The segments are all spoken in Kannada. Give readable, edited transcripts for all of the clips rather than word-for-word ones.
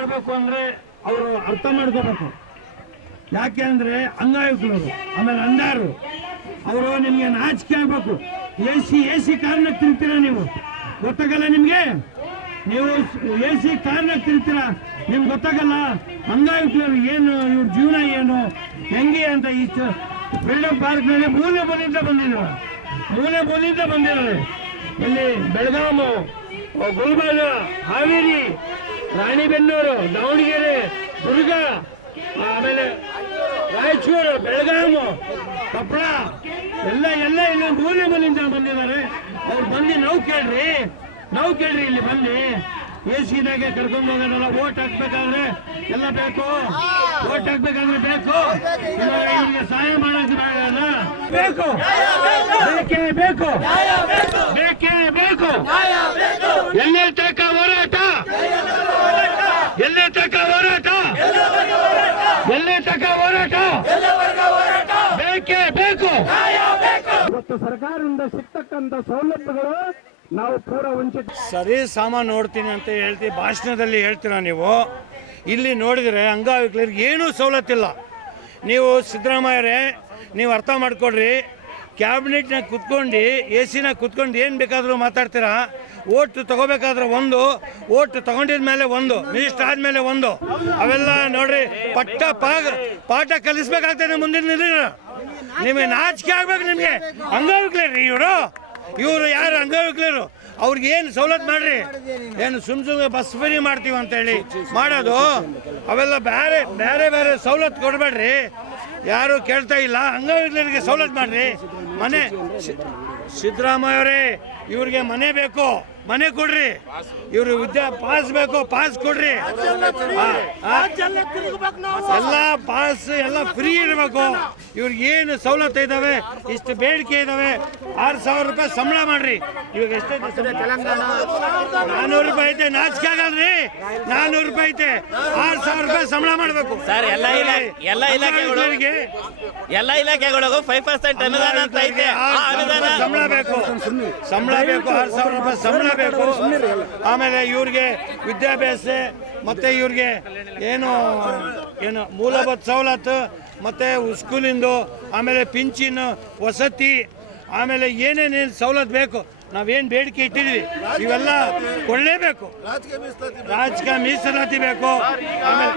ಮಾಡಬೇಕು ಅಂದರೆ ಅವರು ಅರ್ಥ ಮಾಡ್ಕೋಬೇಕು. ಯಾಕೆ ಅಂದರೆ ಅಂಗವಿಕಲರು ಆಮೇಲೆ ಅಂಧಾರು ಅವರು ನಿಮಗೆ ನಾಚಿಕೆ ಆಗಬೇಕು. ಎ ಸಿ ಕಾರ್ನಾಗ ತಿರ್ತೀರ ನೀವು, ಗೊತ್ತಾಗಲ್ಲ ನಿಮಗೆ? ನೀವು ಎ ಸಿ ಕಾರ್ನಾಗ ತಿರ್ತೀರ, ನಿಮ್ಗೆ ಗೊತ್ತಾಗಲ್ಲ ಅಂಗವಿಕಲರು ಏನು, ಇವ್ರ ಜೀವನ ಏನು ಹೆಂಗೆ ಅಂತ. ಈ ಫ್ರೀಡಮ್ ಪಾರ್ಕ್ನಲ್ಲಿ ಮೂಲೆ ಬೋಲಿಂದ ಬಂದಿದ್ದಾರೆ. ಇಲ್ಲಿ ಬೆಳಗಾವಿ, ಗುಲ್ಬರ್ಗ, ಹಾವೇರಿ, ರಾಣಿಬೆನ್ನೂರು, ದಾವಣಗೆರೆ, ದುರ್ಗ, ಆಮೇಲೆ ರಾಯಚೂರು, ಬೆಳಗಾವಿ, ಕೊಪ್ಪಳ ಎಲ್ಲ ಇಲ್ಲಿ ಮೂಲೆಯಿಂದ ಬಂದಿದ್ದಾರೆ. ಅವ್ರು ಬಂದು ನಾವು ಕೇಳ್ರಿ ಇಲ್ಲಿ ಬಂದು ಎ ಸಿದಾಗೆ ಕರ್ಕೊಂಡು ಹೋಗೋದಲ್ಲ. ಓಟ್ ಹಾಕ್ಬೇಕಾದ್ರೆ ಎಲ್ಲ ಬೇಕು, ಓಟ್ ಹಾಕ್ಬೇಕಾದ್ರೆ ಬೇಕು. ಇವ್ರಿಗೆ ಸಹಾಯ ಮಾಡೋದು ಬೇಕು, ಬೇಕೇ ಬೇಕು. ಎಲ್ಲಿ ತನಕ ಹೋರಾಟ, ಬೇಕೇ ಬೇಕು. ಇವತ್ತು ಸರ್ಕಾರದಿಂದ ಸಿಗ್ತಕ್ಕಂಥ ಸೌಲಭ್ಯಗಳು ನಾವು ಪೂರ ವಂಚಿತ. ಸರಿ ಸಾಮಾನು ನೋಡ್ತೀನಿ ಅಂತ ಹೇಳ್ತೀವಿ, ಭಾಷಣದಲ್ಲಿ ಹೇಳ್ತೀರಾ ನೀವು. ಇಲ್ಲಿ ನೋಡಿದರೆ ಅಂಗವಿಕಲರಿಗೆ ಏನೂ ಸವಲತ್ತಿಲ್ಲ. ನೀವು ಸಿದ್ದರಾಮಯ್ಯರೇ, ನೀವು ಅರ್ಥ ಮಾಡ್ಕೊಡ್ರಿ. ಕ್ಯಾಬಿನೆಟ್ನಾಗ ಕುತ್ಕೊಂಡು ಎ ಸಿನಾಗ ಕುತ್ಕೊಂಡು ಏನು ಬೇಕಾದರೂ ಮಾತಾಡ್ತೀರಾ. ಓಟ್ ತಗೋಬೇಕಾದ್ರೆ ಒಂದು, ಓಟ್ ತಗೊಂಡಿದ ಮೇಲೆ ಒಂದು, ಮಿನಿಸ್ಟರ್ ಆದಮೇಲೆ ಒಂದು, ಅವೆಲ್ಲ ನೋಡ್ರಿ ಪಾಠ ಕಲಿಸ್ಬೇಕಾಗ್ತದೆ ಮುಂದಿನ ದಿನ. ನಿಮಗೆ ನಾಚಿಕೆ ಆಗ್ಬೇಕು. ನಿಮಗೆ ಅಂಗವಿಕಲರಿ ಇವರು ಯಾರು ಅಂಗವಿಕಲರು, ಅವ್ರಿಗೆ ಏನು ಸವಲತ್ತು ಮಾಡ್ರಿ. ಏನು ಸುಮ್ಮನೆ ಬಸ್ ಫ್ರೀ ಮಾಡ್ತೀವಿ ಅಂತೇಳಿ ಮಾಡೋದು, ಅವೆಲ್ಲ ಬೇರೆ ಸವಲತ್ತು ಕೊಡಬೇಡ್ರಿ. ಯಾರು ಕೇಳ್ತಾ ಇಲ್ಲ. ಅಂಗವಿಕಲರಿಗೆ ಸವಲತ್ತು ಮಾಡ್ರಿ. ಮನೆ ಸಿದ್ದರಾಮಯ್ಯ ಅವರೇ, ಇವ್ರಿಗೆ ಮನೆ ಬೇಕು, ಮನೆ ಕೊಡ್ರಿ. ಇವ್ರು ಪಾಸ್ ಬೇಕು, ಪಾಸ್ ಕೊಡ್ರಿ. ಎಲ್ಲ ಪಾಸ್ ಎಲ್ಲ ಫ್ರೀ ಇರಬೇಕು. ಇವ್ರಿಗೆ ಏನು ಸವಲತ್ತು ಇದಾವೆ, ಇಷ್ಟು ಬೇಡಿಕೆ ಇದಾವೆ. 6,000 ರೂಪಾಯಿ ಸಂಬಳ ಮಾಡ್ರಿ. ಇವಾಗ ಎಷ್ಟೈತೆ ತೆಲಂಗಾಣ? 400 ರೂಪಾಯಿ ಐತೆ. ನಾಚಿಕೆ ಆಗಲ್ರಿ? 400 ರೂಪಾಯಿ ಐತೆ. 6,000 ರೂಪಾಯಿ ಸಂಬಳ ಮಾಡಬೇಕು ಸರ್. ಎಲ್ಲ ಇಲಾಖೆಗಳಿಗೂ 5% ಅನುದಾನ ಅಂತ ಐತೆ. ಸಂಬಳ ಬೇಕು. 6,000 ರೂಪಾಯಿ ಸಂಬಳ ಬೇಕು. ಆಮೇಲೆ ಇವ್ರಿಗೆ ವಿದ್ಯಾಭ್ಯಾಸ ಮತ್ತೆ ಇವ್ರಿಗೆ ಏನು ಮೂಲಭೂತ ಸವಲತ್ತು ಮತ್ತೆ ಸ್ಕೂಲಿಂದು, ಆಮೇಲೆ ಪಿಂಚಿನ್, ವಸತಿ, ಆಮೇಲೆ ಏನೇನೇನು ಸವಲತ್ತು ಬೇಕು, ನಾವೇನು ಬೇಡಿಕೆ ಇಟ್ಟಿದ್ವಿ ಇವೆಲ್ಲ ಕೊಳ್ಳೇಬೇಕು. ರಾಜಕೀಯ ಮೀಸಲಾತಿ ಬೇಕು. ಆಮೇಲೆ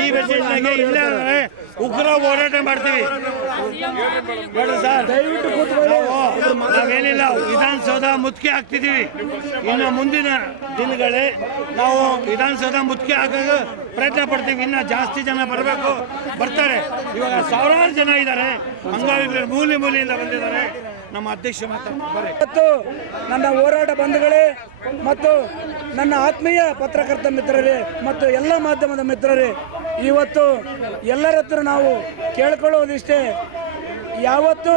ಈ ಬಜೆಟ್ನಾಗೆ ಇಲ್ಲ ಅಂದ್ರೆ ಉಗ್ರ ಹೋರಾಟ ಮಾಡ್ತೀವಿ. ಸರ್ ನಾವೇನಿಲ್ಲ, ವಿಧಾನಸೌಧ ಮುತ್ತಿಗೆ ಹಾಕ್ತಿದ್ದೀವಿ. ಇನ್ನು ಮುಂದಿನ ದಿನಗಳೇ ನಾವು ವಿಧಾನಸೌಧ ಮುತ್ತಿಗೆ ಹಾಕೋದು ಪ್ರಯತ್ನ ಪಡ್ತೀವಿ. ಇನ್ನು ಜಾಸ್ತಿ ಜನ ಬರಬೇಕು, ಬರ್ತಾರೆ. ಇವಾಗ ಸಾವಿರಾರು ಜನ ಇದ್ದಾರೆ ಅಂಗವಿಕಲರು, ಮೂಲೆಯಿಂದ ಬಂದಿದ್ದಾರೆ. ನಮ್ಮ ಅಧ್ಯಕ್ಷ ಮಾತಾಡ್ತಾರೆ. ಮತ್ತು ನನ್ನ ಹೋರಾಟ ಬಂಧುಗಳೇ ಮತ್ತು ನನ್ನ ಆತ್ಮೀಯ ಪತ್ರಕರ್ತ ಮಿತ್ರರೇ ಮತ್ತು ಎಲ್ಲ ಮಾಧ್ಯಮದ ಮಿತ್ರರೇ, ಇವತ್ತು ಎಲ್ಲರ ಹತ್ರ ನಾವು ಕೇಳ್ಕೊಳ್ಳೋದಿಷ್ಟೇ. ಯಾವತ್ತು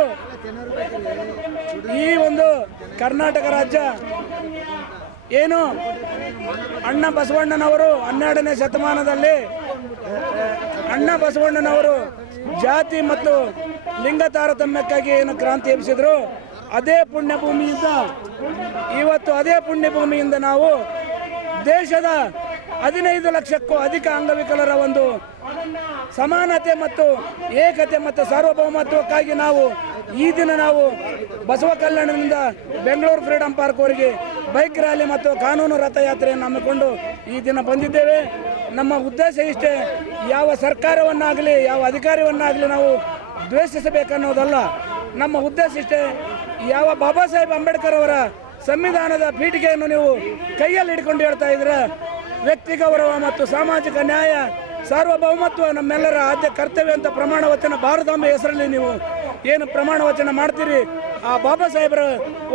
ಈ ಒಂದು ಕರ್ನಾಟಕ ರಾಜ್ಯ ಏನು ಅಣ್ಣ ಬಸವಣ್ಣನವರು 12ನೇ ಶತಮಾನದಲ್ಲಿ ಅಣ್ಣ ಬಸವಣ್ಣನವರು ಜಾತಿ ಮತ್ತು ಲಿಂಗ ತಾರತಮ್ಯಕ್ಕಾಗಿ ಏನು ಕ್ರಾಂತಿ ಎಬ್ಬಿಸಿದ್ರು, ಅದೇ ಪುಣ್ಯಭೂಮಿಯಿಂದ ನಾವು ದೇಶದ 15 ಲಕ್ಷಕ್ಕೂ ಅಧಿಕ ಅಂಗವಿಕಲರ ಒಂದು ಸಮಾನತೆ ಮತ್ತು ಏಕತೆ ಮತ್ತು ಸಾರ್ವಭೌಮತ್ವಕ್ಕಾಗಿ ನಾವು ಈ ದಿನ ನಾವು ಬಸವ ಕಲ್ಯಾಣದಿಂದ ಬೆಂಗಳೂರು ಫ್ರೀಡಮ್ ಪಾರ್ಕ್ವರೆಗೆ ಬೈಕ್ ರ್ಯಾಲಿ ಮತ್ತು ಕಾನೂನು ರಥಯಾತ್ರೆಯನ್ನು ಹಮ್ಮಿಕೊಂಡು ಈ ದಿನ ಬಂದಿದ್ದೇವೆ. ನಮ್ಮ ಉದ್ದೇಶ ಇಷ್ಟೇ, ಯಾವ ಸರ್ಕಾರವನ್ನಾಗಲಿ ಯಾವ ಅಧಿಕಾರಿಯನ್ನಾಗಲಿ ನಾವು ದ್ವೇಷಿಸಬೇಕನ್ನೋದಲ್ಲ. ನಮ್ಮ ಉದ್ದೇಶ ಇಷ್ಟೇ, ಯಾವ ಬಾಬಾ ಸಾಹೇಬ್ ಅಂಬೇಡ್ಕರ್ ಅವರ ಸಂವಿಧಾನದ ಪೀಠಿಕೆಯನ್ನು ನೀವು ಕೈಯಲ್ಲಿ ಹಿಡ್ಕೊಂಡು ಹೇಳ್ತಾ ಇದ್ರೆ, ವ್ಯಕ್ತಿ ಗೌರವ ಮತ್ತು ಸಾಮಾಜಿಕ ನ್ಯಾಯ, ಸಾರ್ವಭೌಮತ್ವ ನಮ್ಮೆಲ್ಲರ ಆದ್ಯ ಕರ್ತವ್ಯ ಅಂತ ಪ್ರಮಾಣ ವಚನ ಭಾರತಾಂಬೆ ಹೆಸರಲ್ಲಿ ನೀವು ಏನು ಪ್ರಮಾಣ ವಚನ ಮಾಡ್ತೀರಿ, ಆ ಬಾಬಾ ಸಾಹೇಬರ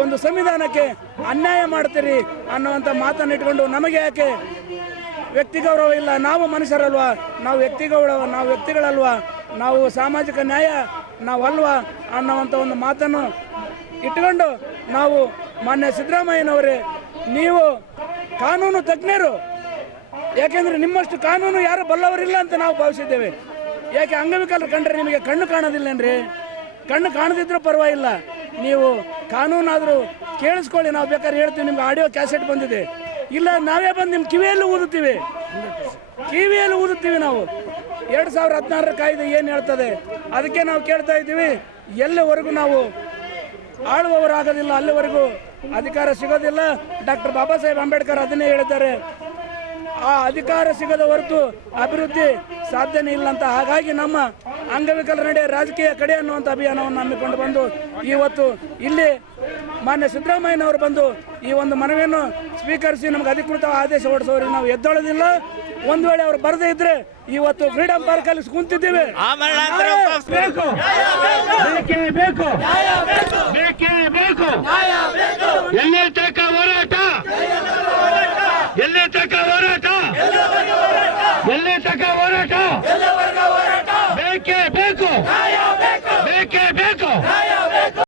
ಒಂದು ಸಂವಿಧಾನಕ್ಕೆ ಅನ್ಯಾಯ ಮಾಡ್ತೀರಿ ಅನ್ನುವಂಥ ಮಾತನ್ನು ಇಟ್ಕೊಂಡು ನಮಗೆ ಯಾಕೆ ವ್ಯಕ್ತಿ ಗೌರವ ಇಲ್ಲ, ನಾವು ಮನುಷ್ಯರಲ್ವಾ, ನಾವು ವ್ಯಕ್ತಿಗಳಲ್ವಾ, ನಾವು ಸಾಮಾಜಿಕ ನ್ಯಾಯ ನಾವಲ್ವಾ ಅನ್ನುವಂಥ ಒಂದು ಮಾತನ್ನು ಇಟ್ಕೊಂಡು ನಾವು ಮಾನ್ಯ ಸಿದ್ದರಾಮಯ್ಯನವರೇ, ನೀವು ಕಾನೂನು ತಜ್ಞರು, ಯಾಕೆಂದರೆ ನಿಮ್ಮಷ್ಟು ಕಾನೂನು ಯಾರು ಬಲ್ಲವರಿಲ್ಲ ಅಂತ ನಾವು ಭಾವಿಸಿದ್ದೇವೆ. ಯಾಕೆ ಅಂಗವಿಕಲರು ಕಂಡ್ರೆ ನಿಮಗೆ ಕಣ್ಣು ಕಾಣೋದಿಲ್ಲನ್ರಿ? ಕಣ್ಣು ಕಾಣದಿದ್ರೂ ಪರವಾಗಿಲ್ಲ, ನೀವು ಕಾನೂನಾದರೂ ಕೇಳಿಸ್ಕೊಳ್ಳಿ, ನಾವು ಬೇಕಾದ್ರೆ ಹೇಳ್ತೀವಿ, ನಿಮ್ಗೆ ಆಡಿಯೋ ಕ್ಯಾಸೆಟ್ ಬಂದಿದೆ. ಇಲ್ಲ ನಾವೇ ಬಂದು ನಿಮ್ಮ ಕಿವಿಯಲ್ಲಿ ಊದುತ್ತೀವಿ ನಾವು. 2016 ಕಾಯ್ದೆ ಏನು ಹೇಳ್ತದೆ ಅದಕ್ಕೆ ನಾವು ಕೇಳ್ತಾ ಇದ್ದೀವಿ. ಎಲ್ಲಿವರೆಗೂ ನಾವು ಆಳುವವರಾಗೋದಿಲ್ಲ ಅಲ್ಲಿವರೆಗೂ ಅಧಿಕಾರ ಸಿಗೋದಿಲ್ಲ. ಡಾಕ್ಟರ್ ಬಾಬಾ ಸಾಹೇಬ್ ಅಂಬೇಡ್ಕರ್ ಅದನ್ನೇ ಹೇಳಿದ್ದಾರೆ, ಆ ಅಧಿಕಾರ ಸಿಗದ ಹೊರತು ಅಭಿವೃದ್ಧಿ ಸಾಧ್ಯನೇ ಇಲ್ಲ ಅಂತ. ಹಾಗಾಗಿ ನಮ್ಮ ಅಂಗವಿಕಲರ ನಡೆ ರಾಜಕೀಯ ಕಡೆ ಅನ್ನುವಂಥ ಅಭಿಯಾನವನ್ನು ಹಮ್ಮಿಕೊಂಡು ಬಂದು ಇವತ್ತು ಇಲ್ಲಿ ಮಾನ್ಯ ಸಿದ್ದರಾಮಯ್ಯನವರು ಬಂದು ಈ ಒಂದು ಮನವಿಯನ್ನು ಸ್ವೀಕರಿಸಿ ನಮಗೆ ಅಧಿಕೃತ ಆದೇಶ ಹೊರಡಿಸೋರಿಗೆ ನಾವು ಎದ್ದೊಳ್ಳೋದಿಲ್ಲ. ಒಂದು ವೇಳೆ ಅವರು ಬರದೇ ಇದ್ರೆ ಇವತ್ತು ಫ್ರೀಡಂ ಪಾರ್ಕ್ ಅಲ್ಲಿ ಕುಂತಿದ್ದೀವಿ. ಬೇಕು, ಬೇಕೇ ಬೇಕು, ಬೇಕೇ ಬೇಕು. ಎಲ್ಲಿ ತನಕ ಹೋರಾಟ, ಎಲ್ಲಿ ತನಕ ಹೋರಾಟ, ಎಲ್ಲಿ ತನಕ ಹೋರಾಟ.